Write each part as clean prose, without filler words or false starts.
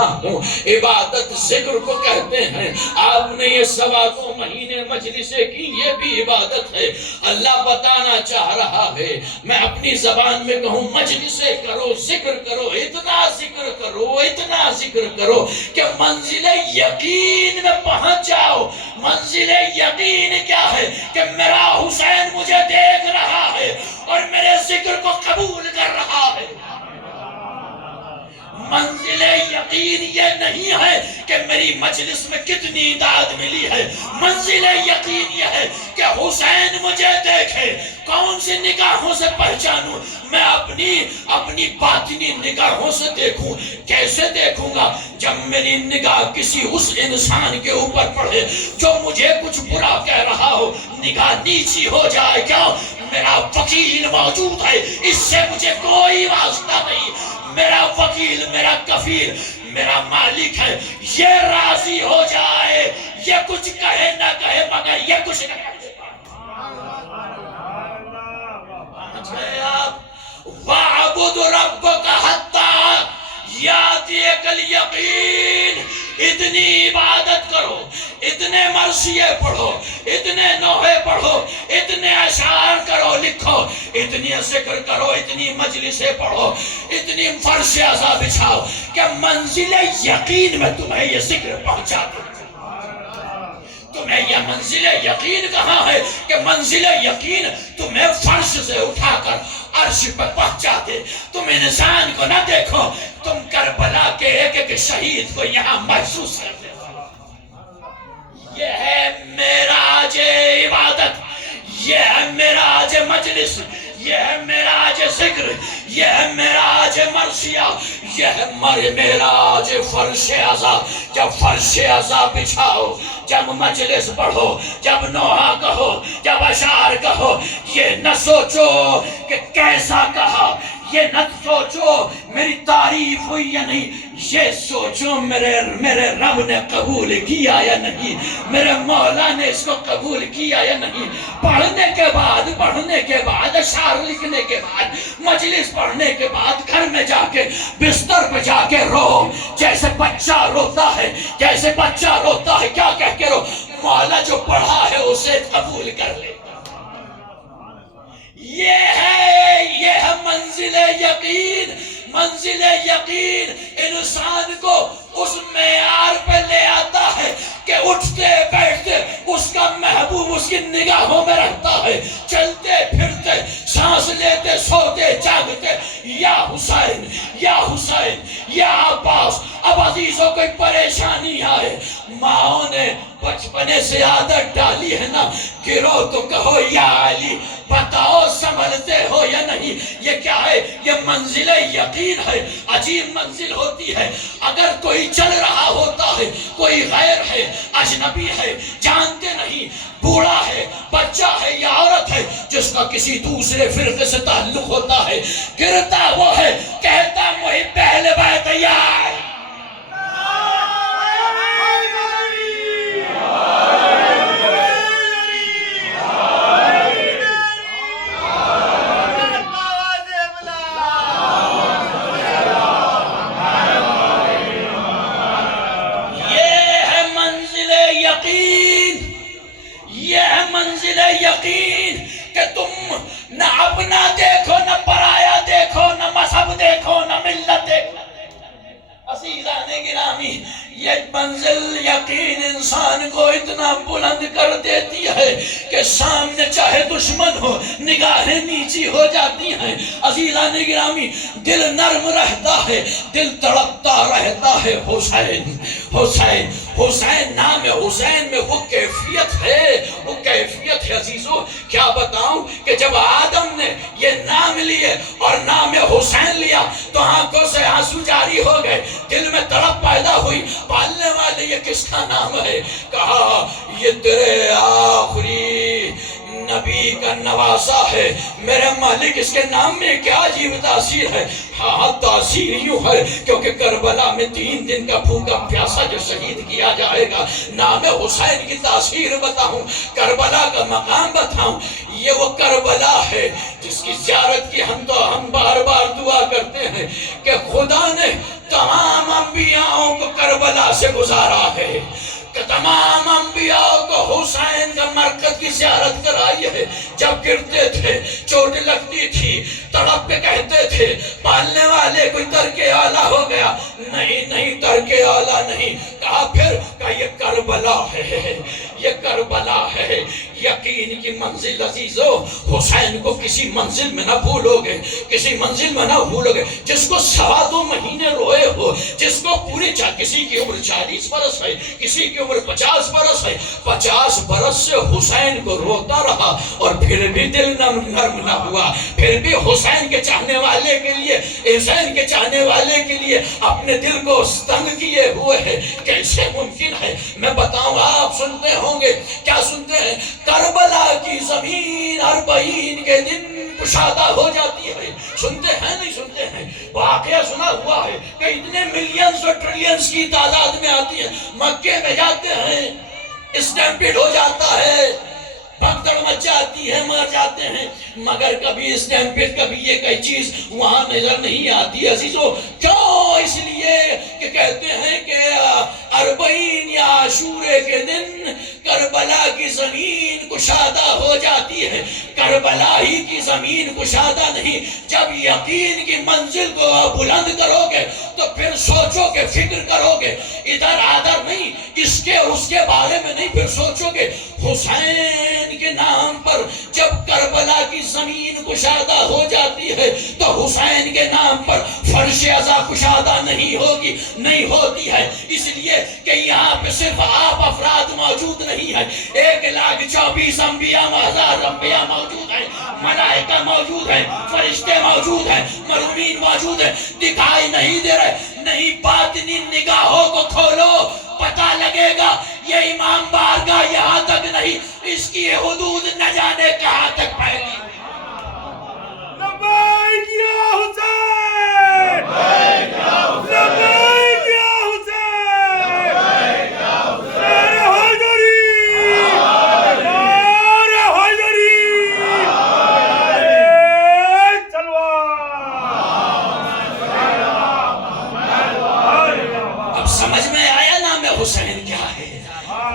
رہا ہوں. عبادت ذکر کو کہتے ہیں. آپ نے یہ 2.25 مہینے مجلسیں کی، یہ بھی عبادت ہے. اللہ بتانا چاہ رہا ہے میں اپنی زبان میں کہوں مجلسیں کرو، ذکر کرو، اتنا ذکر کرو، اتنا ذکر کرو کہ منزل یقین میں پہنچ جاؤ. منزل یقین کیا ہے؟ کہ میرا حسین مجھے دیکھ رہا ہے اور میرے ذکر کو قبول کر رہا ہے. منزل یقین یہ نہیں ہے کہ میری مجلس میں کتنی داد ملی ہے. منزل یقین یہ ہے کہ حسین مجھے دیکھے. کون سی نگاہوں سے پہچانوں؟ میں اپنی باطنی نگاہوں سے دیکھوں. کیسے دیکھوں گا؟ جب میری نگاہ کسی اس انسان کے اوپر پڑے جو مجھے کچھ برا کہہ رہا ہو، نگاہ نیچی ہو جائے. کیا؟ میرا وکیل موجود ہے، اس سے مجھے کوئی واسطہ نہیں. میرا وکیل، میرا کفیل، میرا مالک ہے، یہ راضی ہو جائے. یہ کچھ کہے نہ کہے مگر یہ کچھ نہ کہے. وَاعْبُدْ رَبَّكَ حَتَّى يَأْتِيَكَ الْيَقِينُ. اتنی عبادت کرو، اتنے مرثیے پڑھو، اتنے نوحے پڑھو، اتنے اشعار کرو، لکھو، اتنی ذکر کرو، اتنی مجلسیں پڑھو، اتنی فرش عزا بچھاؤ کہ منزل یقین میں تمہیں یہ ذکر پہنچا دے. تمہیں یہ منزل یقین کہاں ہے؟ کہ منزل یقین تمہیں فرش سے اٹھا کر عرش پر پہنچا دے. تم انسان کو نہ دیکھو، تم کربلا کے ایک ایک شہید کو یہاں محسوس کر دے. یہ ہے معراج عبادت، یہ ہے معراج مجلس، یہ ہے معراج ذکر، یہ ہے معراج مرثیہ، یہ ہے معراج فرش عزا. جب فرش عزا بچھاؤ، جب مجلس پڑھو، جب نوحہ کہو، جب اشعار کہو، یہ نہ سوچو کہ کیسا کہا، یہ نہ سوچو میری تعریف ہوئی یا نہیں، یہ سوچو میرے رب نے قبول کیا یا نہیں، میرے مولا نے اس کو قبول کیا یا نہیں. پڑھنے کے بعد اشعار لکھنے کے بعد، مجلس پڑھنے کے بعد گھر میں جا کے بستر پہ جا کے رو، جیسے بچہ روتا ہے، جیسے بچہ روتا ہے. کیا کہہ کے رو؟ مولا جو پڑھا ہے اسے قبول کر لے. یہ ہے منزل یقین. منزل یقین انسان کو اس معیار پہ لے آتا ہے کہ اٹھتے بیٹھتے اس کا محبوب اس کی نگاہوں میں رہتا ہے. چلتے پھرتے، سانس لیتے، سوتے جاگتے، یا حسین، یا حسین، یا عباس. اب عزیزوں کوئی پریشانی آئے، ماں نے بچپنے سے عادت ڈالی ہے نا، گرو تو کہو یا علی. بتاؤ سنبھلتے ہو یا نہیں؟ یہ کیا ہے؟ یہ منزل یقین ہے. عجیب منزل ہوتی ہے. اگر کوئی چل رہا ہوتا ہے، کوئی غیر ہے، اجنبی ہے، جانتے نہیں، بوڑھا ہے، بچہ ہے یا عورت ہے جس کا کسی دوسرے فرقے سے تعلق ہوتا ہے، گرتا وہ ہے، کہتا محب اہل بیت یا یقین کہ تم نہ اپنا دیکھو، نہ پرایا دیکھو، نہ مذہب دیکھو، نہ ملت دیکھو. عزیزان گرامی، یہ منزل یقین انسان کو اتنا بلند کر دیتی ہے کہ سامنے چاہے دشمن ہو، نگاہیں نیچی ہو جاتی ہیں. عزیزان گرامی، دل نرم رہتا ہے، دل تڑپتا رہتا ہے. حسین حسین حسین، نام حسین میں وہ کیفیت ہے، وہ کیفیت ہے. عزیزو کیا بتاؤں کہ جب آدم نے یہ نام لیے اور نام حسین لیا تو آنکھوں سے آنسو جاری ہو گئے، دل میں تڑپ پیدا ہوئی. پالنے والے یہ کس کا نام ہے؟ کہا یہ تیرے آخری نبی کا نواسا ہے. میرے مالک اس کے نام میں کیا عجیب تاثیر ہے. ہاں تاثیر یوں ہے کیونکہ کربلا میں 3 دن کا بھوکا پیاسا جو شہید کیا جائے گا، نام حسین کی تاثیر بتاؤں، کربلا کا مقام بتاؤں. یہ وہ کربلا ہے جس کی زیارت کی ہم بار بار دعا کرتے ہیں کہ خدا نے تمام انبیاءوں کربلا سے گزارا ہے کہ تمام انبیاء کو حسین کا مرکز کی زیارت کرائی ہے. جب گرتے تھے چوٹ لگتی تھی تڑپ کے کہتے تھے پالنے والے کوئی ترک اعلیٰ ہو گیا. نہیں ترک اعلیٰ نہیں. کہا پھر کہ یہ کربلا ہے، یہ کربلا ہے. یقین کی منزل عزیزو، حسین کو کسی منزل میں نہ بھولو گے، کسی منزل میں نہ بھولو گے. جس کو 2.25 مہینے روئے ہو، جس کو پوری کسی کی عمر 40 برس ہے، کسی کی عمر 50 برس ہے، 50 برس سے حسین کو روتا رہا اور پھر بھی دل نرم نہ ہوا. پھر بھی حسین کے چاہنے والے کے لیے، حسین کے چاہنے والے کے لیے اپنے دل کو تنگ کیے ہوئے ہے. کیسے ممکن ہے؟ میں بتاؤں، آپ سنتے ہوں گے. کیا سنتے ہیں؟ کربلا کی زمین 40 کے دن کشادہ ہو جاتی ہے. سنتے ہیں نہیں سنتے ہیں؟ واقعہ سنا ہوا ہے کہ اتنے ملینز اور ٹریلینز کی تعداد میں آتی ہے. مکے میں جاتے ہیں، اسٹیمپیڈ ہو جاتا ہے، بھگدڑ مچ جاتی ہے، مر جاتے ہیں، مگر کبھی اسٹیمپیڈ، کبھی یہ کوئی چیز وہاں نظر نہیں آتی. عزیزو کیوں؟ اس لیے کہ کہتے ہیں کہ 40 یا عاشورے کے دن کربلا کی زمین کشادہ ہو جاتی ہے. کربلا ہی کی زمین کشادہ نہیں. جب یقین کی منزل کو بلند کرو گے تو پھر سوچو گے، فکر کرو گے، ادھر آدھر نہیں، اس کے اس کے بارے میں نہیں. پھر سوچو گے حسین کے نام پر جب کربلا کی زمین کشادہ ہو جاتی ہے تو حسین کے نام پر فرش عزا کشادہ نہیں ہوگی، نہیں ہوتی ہے. اس لیے کہ یہاں پہ صرف آپ افراد موجود نہیں ہیں، 1,24,000 انبیاء موجود ہیں، ملائکہ موجود ہیں، فرشتے موجود ہیں، مرحومین موجود ہیں. دکھائی نہیں دے رہے. نہیں، باطنی نگاہوں کو کھولو، پتہ لگے گا یہ امام بارگاہ یہاں تک نہیں، اس کی حدود نہ جانے کہاں تک پھیلی. لبیک یا حسین، لبیک یا حسین، لبیک یا حسین، لبیک یا حسین، نعرہ حیدری، نعرہ حیدری، اب سمجھ میں آیا نام حسین کیا ہے؟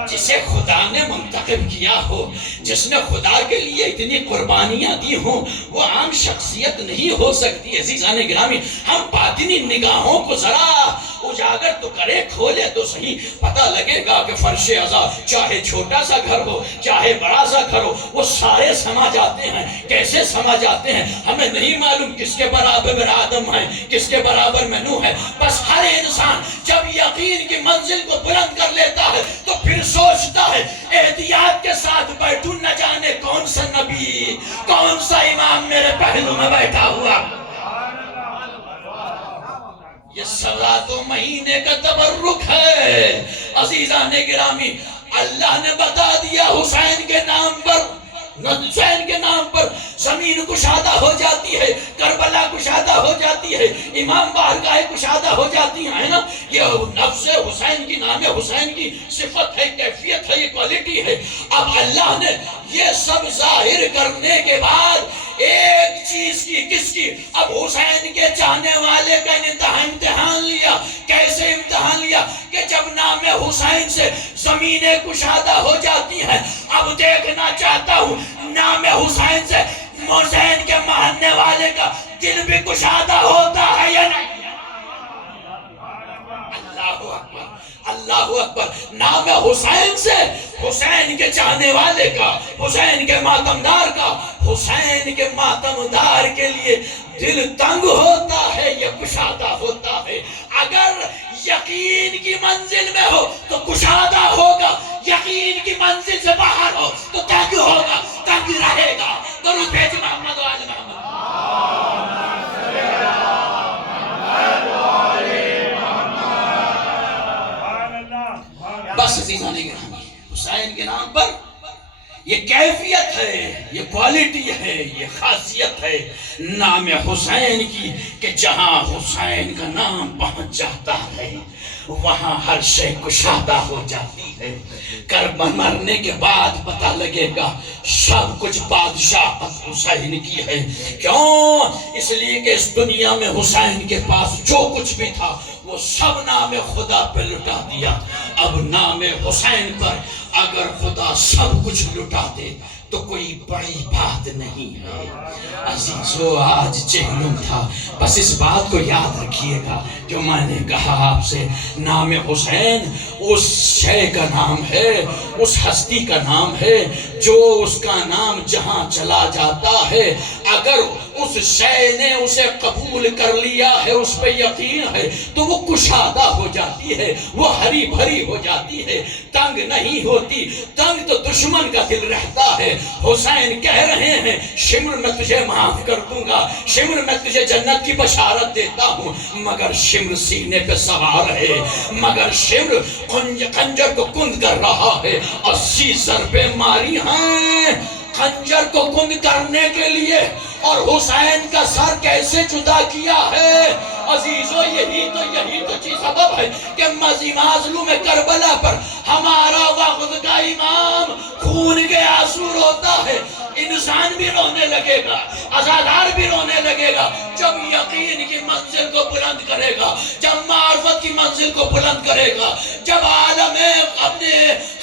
جسے خدا نے منتخب کیا ہو، جس نے خدا کے لیے اتنی قربانیاں دی ہوں، وہ عام شخصیت نہیں ہو سکتی. عزیزان گرامی، ہم باطنی نگاہوں کو ذرا اجاگر تو کرے، کھولے تو صحیح. پتہ لگے گا کہ فرش عزا چاہے چھوٹا سا گھر ہو، چاہے بڑا سا گھر ہو، وہ سارے سما جاتے ہیں. کیسے سما جاتے ہیں ہمیں نہیں معلوم. کس کے برابر میں آدم ہے، کس کے برابر میں نوح ہے. بس ہر انسان جب یقین کی منزل کو بلند کر لیتا ہے تو پھر سوچتا ہے احتیاط کے ساتھ بیٹھوں، نہ جانے کون سا نبی، کون سا امام میرے پہلو میں بیٹھا ہوا. یہ 2.25 مہینے کا تبرک ہے. عزیزان گرامی، اللہ نے بتا دیا حسین کے نام پر، حسین کے نام پر زمین کشادہ ہو جاتی ہے، کربلا کشادہ ہو جاتی ہے، امام بارگاہ کشادہ ہو جاتی ہیں نا. یہ نفس حسین کی، نام حسین کی صفت ہے، کیفیت ہے، یہ کوالٹی ہے. اب اللہ نے یہ سب ظاہر کرنے کے بعد ایک چیز کی، کس کی؟ اب حسین کے چاہنے والے کا امتحان لیا. کیسے امتحان لیا؟ کہ جب نام حسین سے زمینیں کشادہ ہو جاتی ہیں، اب دیکھنا چاہتا ہوں نام حسین سے حسین کے ماننے والے کا دل بھی کشادہ ہوتا ہے یا نہیں. اللہ اکبر، اللہ اکبر. نام حسین سے حسین کے چاہنے والے کا، حسین کے ماتمدار کا، حسین کے ماتمدار کے لیے دل تنگ ہوتا ہے یا کشادہ ہوتا ہے. اگر یقین کی منزل میں ہو تو کشادہ ہوگا، یقین کی منزل سے باہر ہو تو تنگ ہوگا، تنگ رہے گا. درود بھیج محمد و آل محمد. بس عزیزان گرامی، حسین کے نام پر یہ کیفیت ہے، یہ کوالٹی ہے، یہ خاصیت ہے نام حسین کی کہ جہاں حسین کا نام پہنچ جاتا ہے وہاں ہر شے کشادہ ہو جاتی ہے. کربلا مرنے کے بعد پتہ لگے گا سب کچھ بادشاہت حسین کی ہے. کیوں؟ اس لیے کہ اس دنیا میں حسین کے پاس جو کچھ بھی تھا وہ سب نام خدا پہ لٹا دیا. اب نام حسین پر اگر خدا سب کچھ لٹا دے تو کوئی بڑی بات نہیں ہے. عزیزو آج چہلم تھا، بس اس بات کو یاد رکھیے گا جو میں نے کہا آپ سے. نام حسین اس شے کا نام ہے، اس ہستی کا نام ہے جو اس کا نام جہاں چلا جاتا ہے اگر اس شے نے اسے قبول کر لیا ہے، اس پہ یقین ہے تو وہ کشادہ ہو جاتی ہے، وہ ہری بھری ہو جاتی ہے، تنگ نہیں ہوتی. تنگ تو دشمن کا دل رہتا ہے. حسین کہہ رہے ہیں شمر میں تجھے معاف کر دوں گا، شمر میں تجھے جنت کی بشارت دیتا ہوں، مگر شمر سینے پہ سوار ہے، مگر شمر خنجر کو کند کر رہا ہے. 80 ضربیں ماری ہیں خنجر کو کند کرنے کے لیے، اور حسین کا سر کیسے جدا کیا ہے. عزیزو یہی تو چیز سبب ہے کہ مظلوم کربلا پر ہمارا وقت کا امام خون کے آنسو روتا ہے. انسان بھی رونے لگے گا، عزادار بھی رونے لگے گا جب یقین کی منزل کو بلند کرے گا، جب معرفت کی منزل کو بلند کرے گا، جب عالم اپنے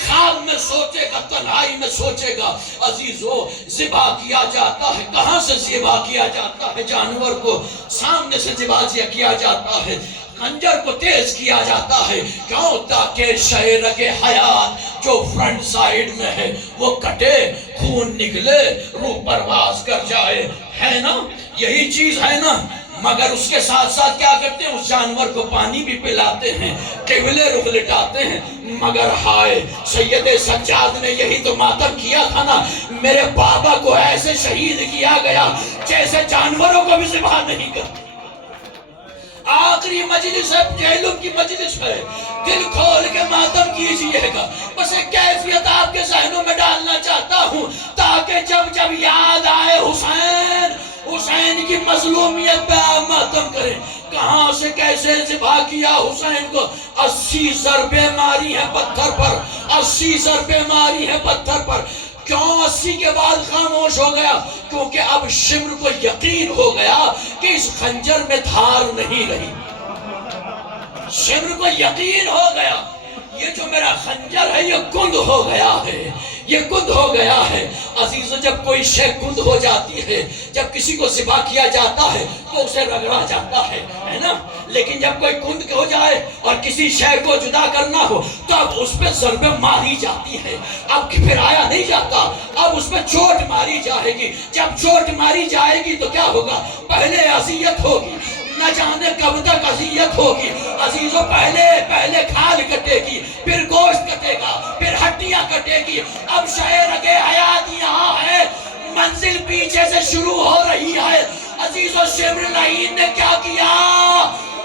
خواب میں سوچے گا، تنہائی میں سوچے گا. عزیزو ذبح کیا جاتا ہے، کہاں سے ذبح کیا جاتا ہے؟ جانور کو سامنے سے ذبح کیا جاتا ہے، خنجر کو تیز کیا جاتا ہے. کیوں؟ تاکہ شہر کے حیات جو فرنٹ سائیڈ میں ہے وہ کٹے، خون نکلے، روح پرواز کر جائے. ہے نا؟ یہی چیز ہے نا. مگر اس کے ساتھ ساتھ کیا کرتے ہیں؟ اس جانور کو پانی بھی پلاتے ہیں، قبلے رخ لٹاتے ہیں. مگر ہائے سید سجاد نے یہی تو ماتم کیا تھا نا، میرے بابا کو ایسے شہید کیا گیا جیسے جانوروں کو بھی ذبح نہیں کرتے. آخری مجلس ہے، جہلم کی مجلس ہے، دل کھول کے ماتم کیجئے گا. بس ایک کیفیت آپ کے ذہنوں میں ڈالنا چاہتا ہوں تاکہ جب یاد آئے حسین کی مظلومیت پہ آپ ماتم کریں. کہاں سے کیسے ذبح کیا حسین کو؟ 80 ضربیں ماری ہیں پتھر پر، 80 ضربیں ماری ہیں پتھر پر. کیوں 80 کے بعد خاموش ہو گیا؟ کیونکہ اب شمر کو یقین ہو گیا کہ اس خنجر میں دھار نہیں رہی. شمر کو یقین ہو گیا یہ جو میرا خنجر ہے یہ کند ہو گیا ہے، یہ کند ہو گیا ہے. عزیزو جب کوئی شے کند ہو جاتی ہے، جب کسی کو ذبح کیا جاتا ہے تو اسے رگڑا جاتا ہے نا. لیکن جب کوئی کند ہو جائے اور کسی شے کو جدا کرنا ہو تو اب اس پہ ضربیں ماری جاتی ہے، اب پھر آیا نہیں جاتا، اب اس پہ چوٹ ماری جائے گی. جب چوٹ ماری جائے گی تو کیا ہوگا؟ پہلے اذیت ہوگی، نہ جانے کب تک اذیت ہوگی. عزیزو پہلے کھال کٹے گی، پھر گوشت کٹے گا، پھر ہڈیاں کٹے گی. اب شہر کے حیات یہاں ہے، منزل پیچھے سے شروع ہو رہی ہے. عزیزو شمر لعین نے کیا کیا؟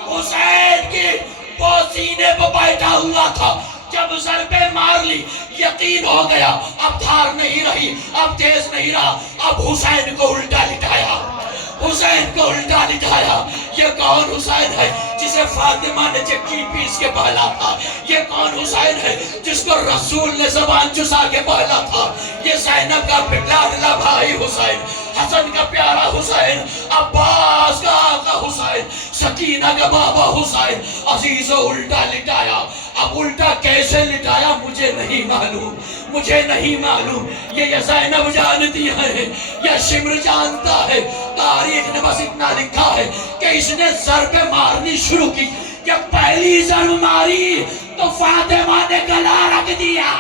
حسین کی وہ سینے پہ بیٹھا ہوا تھا، جب ضربیں مار لی یقین ہو گیا اب دھار نہیں رہی، اب تیز نہیں رہا. اب حسین کو الٹا لٹایا، حسین کو الٹا لٹایا. یہ کون حسین ہے جسے فاطمہ نے چکی پیس کے پہلا تھا؟ یہ کون حسین ہے جس کو رسول نے زبان چسا کے پہلا تھا؟ یہ زینب کا لاڈلا بھائی حسین، حسن کا پیارا حسین، عباس کا آقا حسین، سکینہ کا بابا حسین. عزیزو الٹا لٹایا. اب الٹا کیسے لٹایا مجھے نہیں معلوم، مجھے نہیں معلوم. یہ زینب جانتی ہے یا شمر جانتا ہے؟ تاریخ نے بس اتنا لکھا ہے کہ اس نے ضربیں مارنی شروع کی. جب پہلی ضرب ماری تو فاطمہ نے گلا رکھ دیا.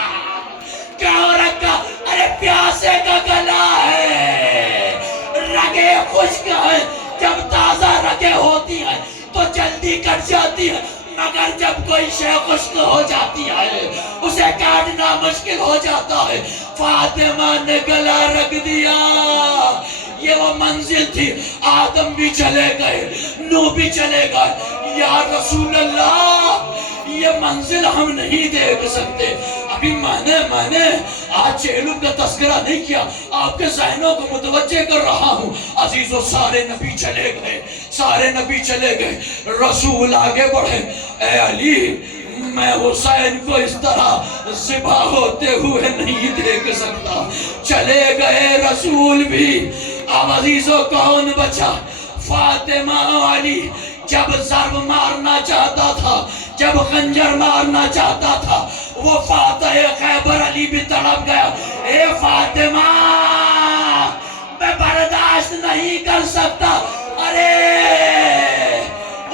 کیا رکھا؟ ارے پیاسے کا گلا ہے، رگیں خشک ہیں. جب تازہ رگیں ہوتی ہیں تو جلدی کٹ جاتی ہے، مگر جب کوئی شے خشک ہو جاتی ہے اسے کاٹنا مشکل ہو جاتا ہے. فاطمہ نے گلا رکھ دیا. یہ وہ منزل تھی، آدم بھی چلے گئے، نوح بھی چلے گئے. یا رسول اللہ یہ منزل ہم نہیں دیکھ سکتے. ابھی میں نے آج چہلم کا تذکرہ نہیں کیا، آپ کے ذہنوں کو متوجہ کر رہا ہوں۔ عزیزو سارے نبی چلے گئے، سارے نبی چلے گئے، رسول آگے بڑھے، اے علی میں حسین کو اس طرح ذبح ہوتے ہوئے نہیں دیکھ سکتا۔ چلے گئے رسول بھی، اب عزیزو کون بچا؟ فاطمہ علی جب ضرب مارنا چاہتا تھا، جب خنجر مارنا چاہتا تھا، وہ فاتح خیبر علی بھی تڑپ گیا، اے فاطمہ میں برداشت نہیں کر سکتا۔ ارے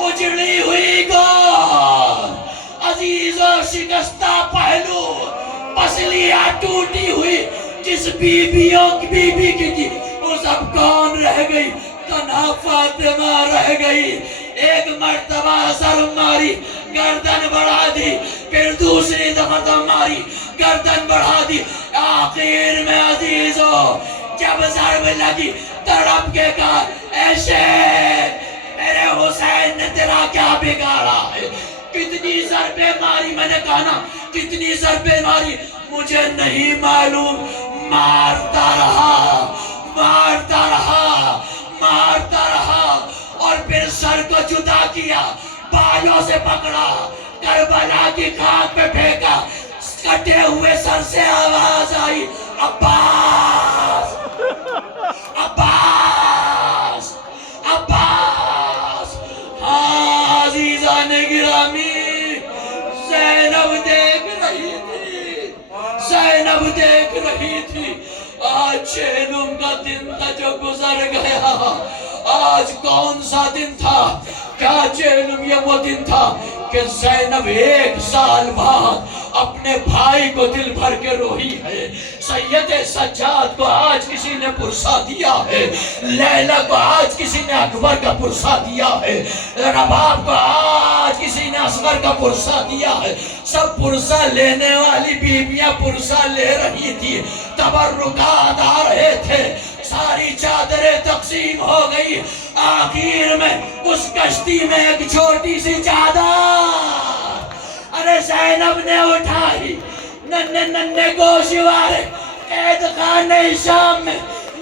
اجڑی ہوئی گود، عزیز و شکستہ پہلو، پسلیاں ٹوٹی ہوئی، جس بیویوں کی بیوی کی تھی وہ سب کون رہ گئی؟ تنہا فاطمہ رہ گئی۔ ایک مرتبہ سر ماری، گردن بڑھا دی، پھر دوسری دفعہ ماری، گردن بڑھا دی، آخر میں عزیزو جب ضرب لگی تڑپ کے کہا، اے شیخ میرے حسین نے تیرا کیا بگاڑا ہے؟ کتنی ضربیں ماری؟ میں نے کہا نا کتنی ضربیں ماری مجھے نہیں معلوم، مارتا رہا مارتا رہا مارتا رہا، اور پھر سر کو جدا کیا، بالوں سے پکڑا، کربلا کی خاک پہ پھینکا، کٹے ہوئے سر سے آواز آئی، عباس عباس عباس۔ ہاں عزیزان گرامی، زینب دیکھ رہی تھی، زینب دیکھ رہی تھی۔ آج چہلم کا دن تھا جو گزر گیا، آج کون سا دن تھا؟ کیا چہلم یہ وہ دن تھا کہ زینب 1 سال بعد اپنے بھائی کو دل بھر کے روئی ہے؟ سید سجاد کو آج کسی نے پرسا دیا ہے، لیلہ کو آج کسی نے اکبر کا پرسا دیا ہے، رباب کو آج کسی نے اصغر کا پرسا دیا ہے۔ سب پرسا لینے والی بیویاں پرسا لے رہی تھی، تبرکات آ رہے تھے، ساری چادریں تقسیم ہو گئی، آخر میں اس کشتی میں ایک چھوٹی سی چادر ارے زینب نے اٹھائی، ننے گوشوارے قید خانہ شام میں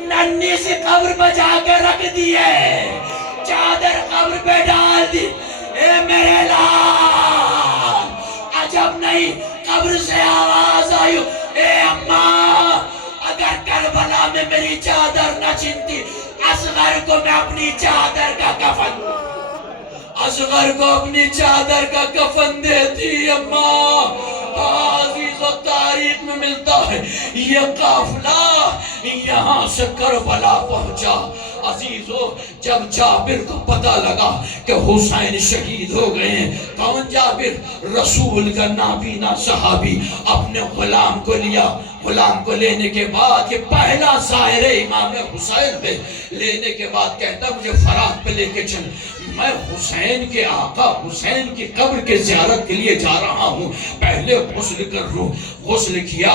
ننی سی قبر بجا کے رکھ دیے، چادر قبر پہ ڈال دی، اے میرے لال عجب نہیں قبر سے آواز آئی، اے اماں اگر کربلا میں میری چادر نہ چھنتی، اصغر کو میں اپنی چادر کا کفن، اصغر کو اپنی چادر کا کفن دیتی اماں۔ عزیز و تاریخ میں ملتا ہے یہ قافلہ یہاں سے کربلا پہنچا۔ عزیزو جب جابر کو پتہ لگا کہ حسین شہید ہو گئے ہیں، کون جابر؟ رسول کا نابینا صحابی، اپنے غلام کو لیا، غلام کو لینے کے بعد یہ پہلا ظاہر امام حسین ہے، لینے کے بعد کہتا مجھے فرات پہ لے کے چل، میں حسین کے آقا حسین کی قبر کے زیارت کے لیے جا رہا ہوں، پہلے غسل کر لوں۔ غسل کیا،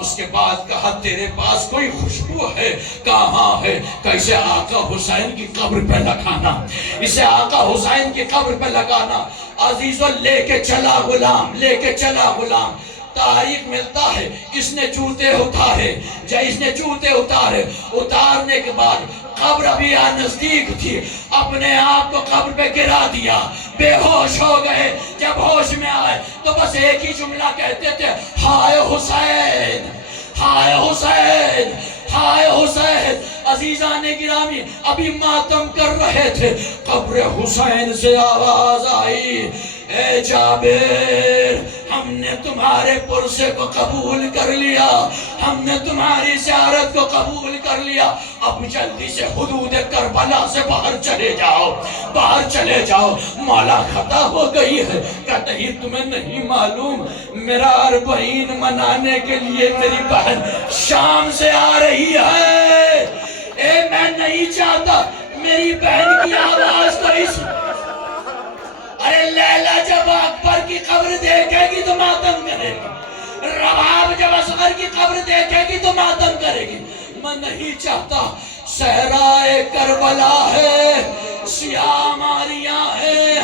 اس کے بعد کہا تیرے پاس کوئی خوشبو ہے؟ کہاں ہے؟ کہ اسے آقا حسین کی قبر پہ لگانا، اسے آقا حسین کی قبر پہ لگانا۔ عزیزو لے کے چلا غلام، لے کے چلا غلام۔ تاریخ ملتا ہے اس نے جوتے اتارے، اس نے جوتے اتارے، اتارنے کے بعد قبر ابھی نزدیک تھی، اپنے آپ کو قبر پہ گرا دیا، بے ہوش ہو گئے۔ جب ہوش میں آئے تو بس ایک ہی جملہ کہتے تھے، ہائے حسین ہائے حسین ہائے حسین۔ عزیزان گرامی ابھی ماتم کر رہے تھے، قبر حسین سے آواز آئی، اے جابر ہم نے تمہارے پرسے کو قبول کر لیا، ہم نے تمہاری زیارت کو قبول کر لیا، اب جلدی سے حدود کربلا سے باہر چلے جاؤ، باہر چلے جاؤ، مولا خطا ہو گئی ہے۔ کہتا ہی تمہیں نہیں معلوم میرا 40 منانے کے لیے میری بہن شام سے آ رہی ہے، اے میں نہیں چاہتا میری بہن کی آواز کو اس ارے لیلہ جب اکبر کی قبر دیکھے گی تو ماتم کرے گی، رباب جب اصغر کی قبر دیکھے گی تو ماتم کرے گی۔ میں نہیں چاہتا، صحرائے کربلا ہے، سیاہ ماریاں ہیں،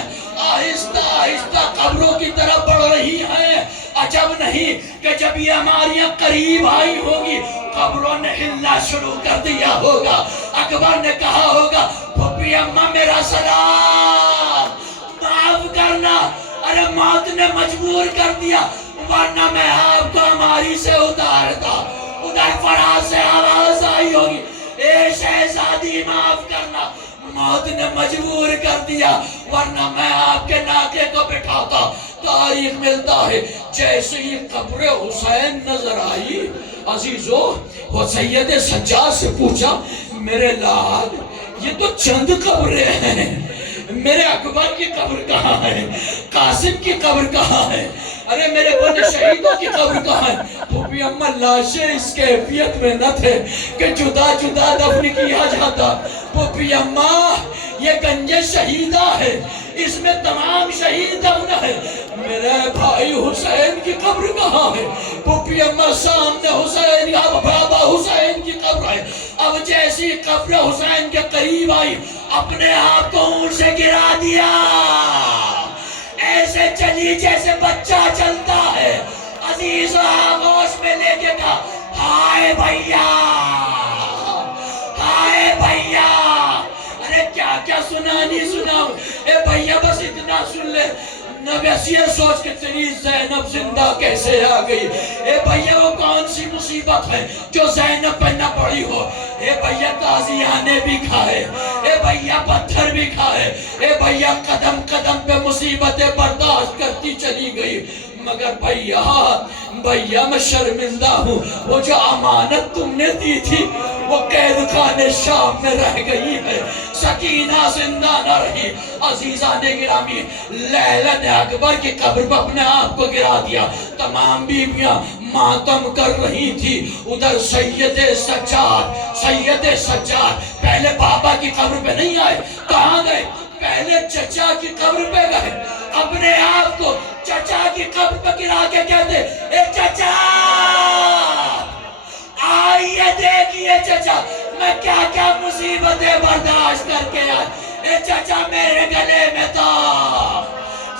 آہستہ آہستہ قبروں کی طرف بڑھ رہی ہیں، اچھا اب نہیں کہ جب یہ ہماریاں قریب آئی ہوگی قبروں نے ہلنا شروع کر دیا ہوگا. اکبر نے کہا ہوگا پھپھی اماں میرا سلام معاف کرنا, ارے موت نے مجبور کر دیا ورنہ میں آپ کو ہماری سے اتارتا. ادھر فراز سے آواز آئی ہوگی اے شہزادی معاف کرنا, موت نے مجبور کر دیا ورنہ میں آپ کے ناکے کو بٹھاتا. تاریخ ملتا ہے جیسے ہی قبر حسین نظر آئی عزیزو وہ سید سجاد سے پوچھا میرے لال یہ تو چند قبریں ہیں, میرے اکبر کی قبر کہاں ہے, قاسم کی قبر کہاں ہے, ارے میرے بڑے شہیدوں کی قبر کہاں ہے. پھوپھی اماں لاشیں اس کیفیت میں نہ تھے کہ جدا جدا دفن کیا جاتا. پھوپھی اماں یہ گنج شہیدہ ہے, اس میں تمام شہید دفن ہے. میرے بھائی حسین کی قبر کہاں ہے. پھوپھی اماں سامنے حسین بابا حسین کی قبر ہے. اب جیسی قبر حسین کے قریب آئی اپنے آپ کو اونٹ سے گرا دیا, ایسے چلی جیسے بچہ چلتا ہے. عزیز آغوش میں لے کے کہا ہائے بھیا ہائے بھیا, ارے کیا کیا سنا نہیں سنا, اے بھیا بس اتنا سن لے نبی یہ سوچ کے تیری زینب زندہ کیسے آ گئی. اے بھیا وہ کون سی مصیبت ہے جو زینب پہ نہ پڑی ہو. اے بھیا تازیانے بھی کھائے, اے بھیا پتھر بھی کھائے, اے بھیا قدم قدم پہ مصیبتیں برداشت کرتی چلی گئی. مگر بھیا میں شرمندہ ہوں, وہ جو امانت تم نے دی تھی وہ قید خانے شام میں رہ گئی ہے, سکینہ زندہ نہ رہی. عزیزان گرامی لیلا نے اکبر کی قبر پر اپنے آپ کو گرا دیا. تمام بیویاں ماتم کر رہی تھی. ادھر سید سجاد پہلے بابا کی قبر پہ نہیں آئے, کہاں گئے, پہلے چچا کی قبر پہ گئے. اپنے آپ کو چچا کی قبر پہ گرا کے کہتے اے چچا آئیے دیکھئے چچا میں کیا کیا مصیبتیں برداشت کر کے آئے. اے چچا میرے گلے میں تو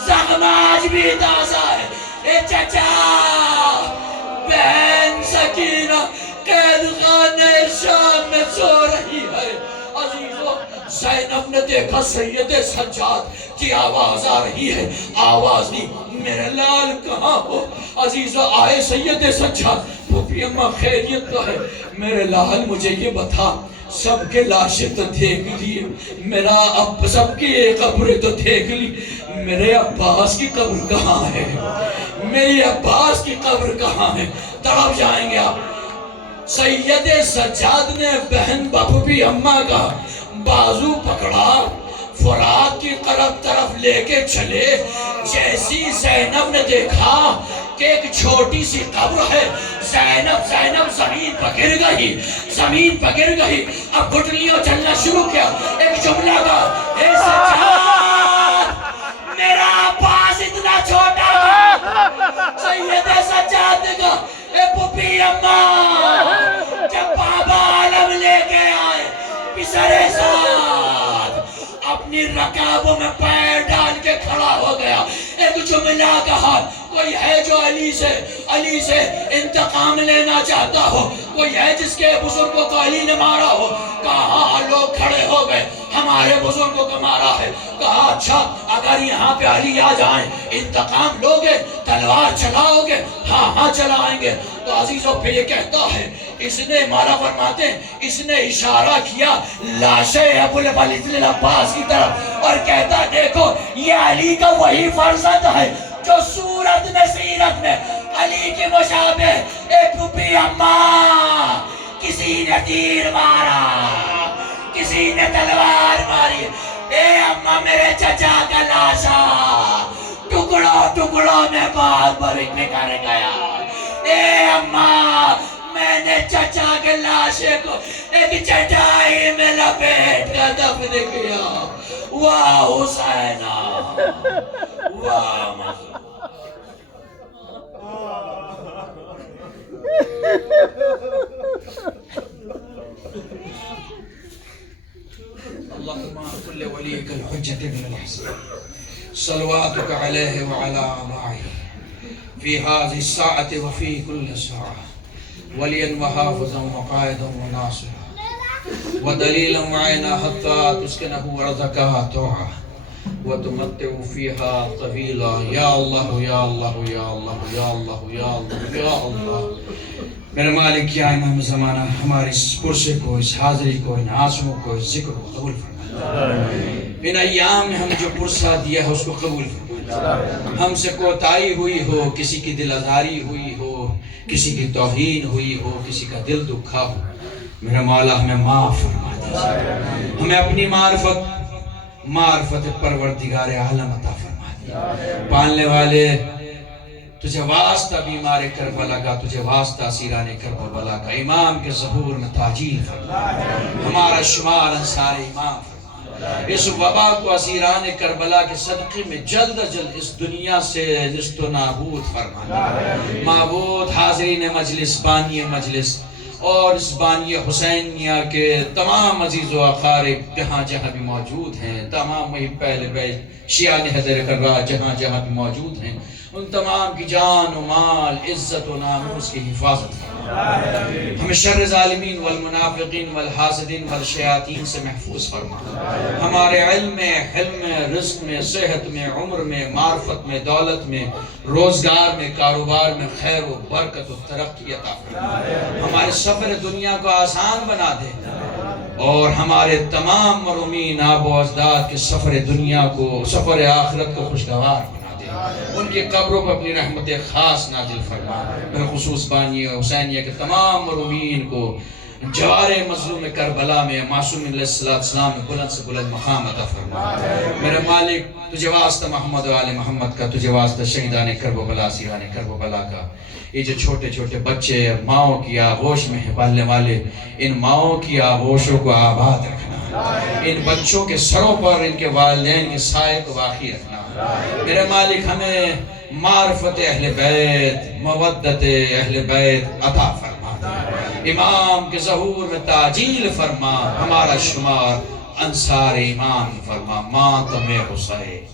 زخم آج بھی تازہ ہے. اے چچا بہن سکینہ قید خانہ شام میں سو رہی ہے. عزیزو زینب نے دیکھا سید سجاد کی آواز آ رہی ہے, آواز دی میرے لال کہاں ہو. عزیزو آئے سید سجاد, پھوپھی اماں خیریت تو ہے. میرے لال مجھے یہ بتا سب کے لاشیں تو دیکھ لی, میرا اب سب کی قبریں تو دیکھ لی, میرے عباس کی قبر کہاں ہے, میری عباس کی قبر کہاں ہے. تڑپ جائیں گے آپ. سید سجاد نے بہن پھوپھی اماں کا بازو پکڑا, فرات کی طرف لے کے چلے. جیسی زینب نے دیکھا کہ ایک چھوٹی سی قبر ہے, زینب زمین پر گر گئی. اب گھٹنیوں چلنا شروع کیا. ایک جملہ کا اے سجاد میرا عباس اتنا چھوٹا تھا. سید سجاد نے کہا اے پھوپھی اماں جب بابا عالم لے کے آئے پسرے ساتھ اپنی رکابوں میں پیر ڈال کے کھڑا ہو گیا. ایک جملہ کہا کوئی ہے جو علی سے انتقام لینا چاہتا ہو, کوئی ہے جس کے بزرگوں کو علی نے مارا ہو. کہا لوگ کھڑے ہو گئے, ہمارے بزرگوں کو مارا ہے. کہا اچھا اگر یہاں پہ علی آ جائیں انتقام لوگے, تلوار چلاؤ گے؟ ہاں چلائیں گے. تو عزیزوں پہ یہ کہتا ہے, اس نے مالا فرماتے اس نے اشارہ کیا لاشے ابو الولید عباس کی طرف اور کہتا دیکھو یہ علی کا وہی فرزند ہے جو سورت میں سیرت میں علی کی مشابہ. اے پھوپھی اماں کسی نے تیر مارا, کسی نے تلوار ماری. اے اماں میرے چچا کا لاشا ٹکڑوں میں بار نکل گیا. اے اماں میں نے چچا کے لاشے کو ایک چٹائی میں لپیٹ کر دفن کیا. واہ حسینہ واہ مظلوم. اللهم كل وليك الحجة بن الحسن صلواتك عليه وعلى آبائه في هذه الساعة وفي كل ساعة وليا وحافظا وقائدا وناصرا ودليلا وعينا حتى تسكنه أرضك طوعا وتمتع فيها طويلا. یا اللہ یا اللہ یا اللہ یا اللہ یا اللہ یا اللہ. میرے مالک کیا امام زمانہ ہمارے اس پرسے کو، اس حاضری کو، ان عاصموں کو، اس ذکر کو قبول فرما. ان ایام میں ہم جو پرسہ دیا ہے اس کو قبول فرما. ہم سے کوتاہی ہوئی ہو، کسی کی دل آزاری ہوئی ہو، کسی کی توہین ہوئی ہو، کسی کا دل دکھا ہو، میرا مولا ہمیں معاف فرما دیجیے. ہمیں اپنی معرفت پروردگار عالم عطا فرما دیجیے. پالنے والے تجھے واسطہ بیمار کربلا کا، تجھے واسطہ اسیران کربلا کا، امام کے ظہور میں تاجیل فرما. ہمارا شمار انصار امام فرما. اس وبا کو اسیران کربلا کے صدقے میں جلد از جلد اس دنیا سے نست و نابود فرما. معبود حاضرین مجلس، بانی مجلس اور اس بانی حسینیہ کے تمام عزیز و اقارب جہاں جہاں بھی موجود ہیں، تمام وہی پہلے بیت شیعان حیدر کرار جہاں جہاں بھی موجود ہیں، ان تمام کی جان و مال، عزت و ناموس کی حفاظت فرما. ہمیں شر ظالمین والمنافقین والحاسدین والشیاطین سے محفوظ فرما. ہمارے علم میں، حلم میں، رزق میں، صحت میں، عمر میں، معرفت میں، دولت میں، روزگار میں، کاروبار میں خیر و برکت و ترقی عطا فرما. ہمارے سفر دنیا کو آسان بنا دے اور ہمارے تمام مرحومین آبا و اجداد کے سفر دنیا کو، سفر آخرت کو خوشگوار بنا. ان کی قبروں پر اپنی رحمت خاص نازل فرما. بالخصوص بانی حسینیہ کے تمام مرحومین کو جوار مظلوم کربلا میں معصوم علیہ السلام میں بلند سے بلند مقام عطا فرما. میرے مالک تجھے واسطہ محمد و آل محمد کا، تجھے واسطہ شہیدان کربلا، اسیران کربلا کا، یہ جو چھوٹے چھوٹے بچے ماؤں کی آغوش میں پالنے والے، ان ماؤں کی آغوشوں کو آباد رکھنا. ان بچوں کے سروں پر ان کے والدین کے سائے کو باقی رکھنا. میرے مالک ہمیں معرفت اہل بیت، مودت اہل بیت عطا فرما. امام کے ظہور میں تاجیل فرما. ہمارا شمار انصار امام فرما. ماتم حسین.